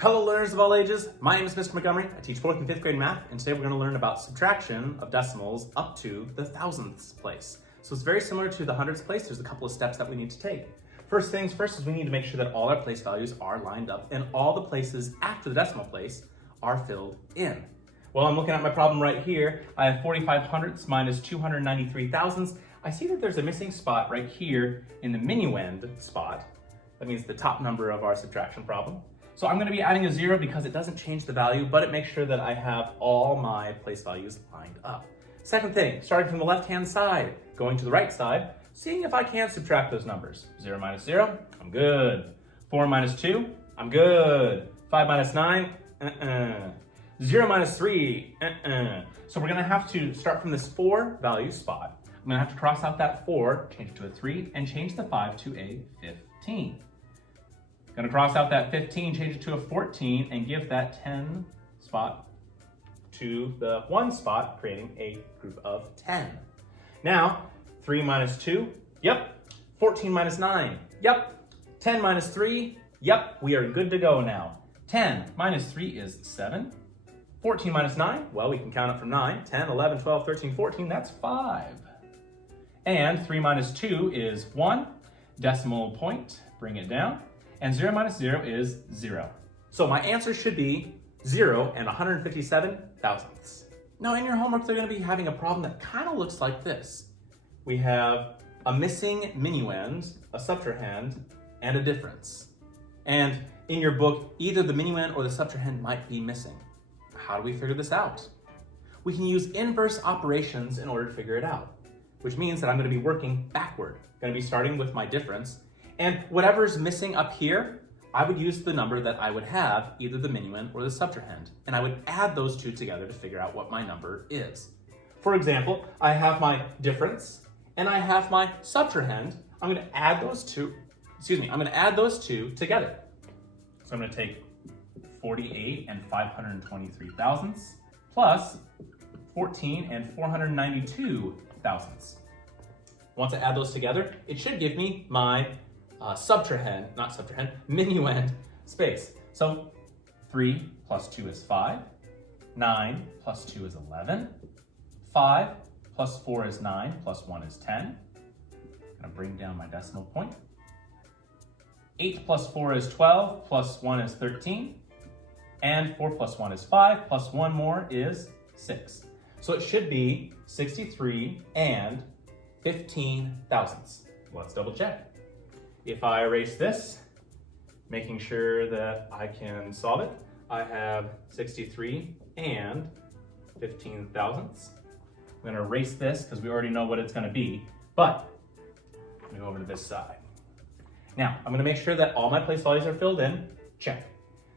Hello learners of all ages, my name is Mr. Montgomery. I teach 4th and 5th grade math, and today we're going to learn about subtraction of decimals up to the thousandths place. So it's very similar to the hundredths place. There's a couple of steps that we need to take. First things first is we need to make sure that all our place values are lined up and all the places after the decimal place are filled in. Well, I'm looking at my problem right here. I have 45 hundredths minus 293 thousandths. I see that there's a missing spot right here in the minuend spot. That means the top number of our subtraction problem. So I'm going to be adding a 0 because it doesn't change the value, but it makes sure that I have all my place values lined up. Second thing, starting from the left-hand side, going to the right side, seeing if I can subtract those numbers. 0 minus 0, I'm good. 4 minus 2, I'm good. 5 minus 9, 0 minus 3, So we're going to have to start from this 4 value spot. I'm going to have to cross out that 4, change it to a 3, and change the 5 to a 15. Going to cross out that 15, change it to a 14, and give that 10 spot to the 1 spot, creating a group of 10. Now, 3 minus 2, yep. 14 minus 9, yep. 10 minus 3, yep. We are good to go now. 10 minus 3 is 7. 14 minus 9, well, we can count it from 9. 10, 11, 12, 13, 14, that's 5. And 3 minus 2 is 1. Decimal point, bring it down. And 0 minus 0 is 0. So my answer should be 0 and 157 thousandths. Now in your homework, they're going to be having a problem that kind of looks like this. We have a missing minuend, a subtrahend, and a difference. And in your book, either the minuend or the subtrahend might be missing. How do we figure this out? We can use inverse operations in order to figure it out, which means that I'm going to be working backward. I'm going to be starting with my difference. And whatever's missing up here, I would use the number that I would have, either the minuend or the subtrahend, and I would add those two together to figure out what my number is. For example, I have my difference and I have my subtrahend. I'm going to add those two, together. So I'm going to take 48 and 523 thousandths plus 14 and 492 thousandths. Once I add those together, it should give me my minuend space. So 3 plus 2 is 5, 9 plus 2 is 11, 5 plus 4 is 9, plus 1 is 10. I'm gonna bring down my decimal point. 8 plus 4 is 12, plus 1 is 13, and 4 plus 1 is 5, plus 1 more is 6. So it should be 63 and 15 thousandths. Let's double check. If I erase this, making sure that I can solve it, I have 63 and 15 thousandths. I'm going to erase this because we already know what it's going to be, but let me go over to this side. Now, I'm going to make sure that all my place values are filled in. Check.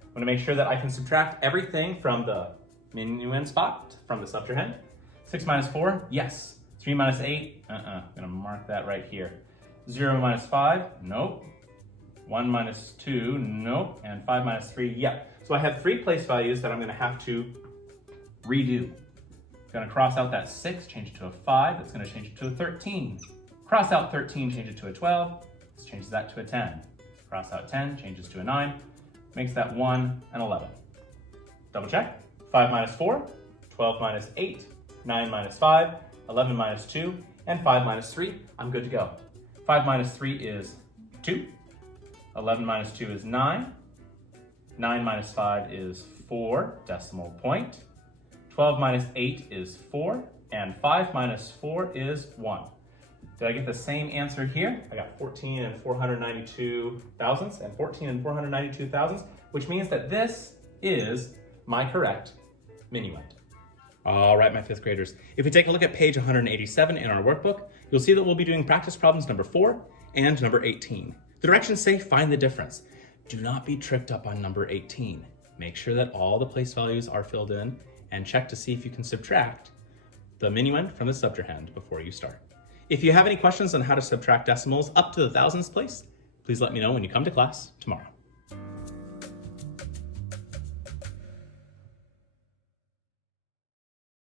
I'm going to make sure that I can subtract everything from the minuend spot, from the subtrahend. 6 minus 4, yes. 3 minus 8, I'm going to mark that right here. 0 minus 5, nope. 1 minus 2, nope. And 5 minus 3, yep. So I have 3 place values that I'm going to have to redo. I'm going to cross out that 6, change it to a 5. That's going to change it to a 13. Cross out 13, change it to a 12. This changes that to a 10. Cross out 10, changes to a 9. Makes that 1 and 11. Double check. 5 minus 4, 12 minus 8, 9 minus 5, 11 minus 2, and 5 minus 3. I'm good to go. 5 minus 3 is 2. 11 minus 2 is 9. 9 minus 5 is 4, decimal point. 12 minus 8 is 4. And 5 minus 4 is 1. Did I get the same answer here? I got 14 and 492 thousandths and 14 and 492 thousandths, which means that this is my correct minuend. All right, my 5th graders. If we take a look at page 187 in our workbook, you'll see that we'll be doing practice problems number 4 and number 18. The directions say find the difference. Do not be tricked up on number 18. Make sure that all the place values are filled in and check to see if you can subtract the minuend from the subtrahend before you start. If you have any questions on how to subtract decimals up to the thousandths place, please let me know when you come to class tomorrow.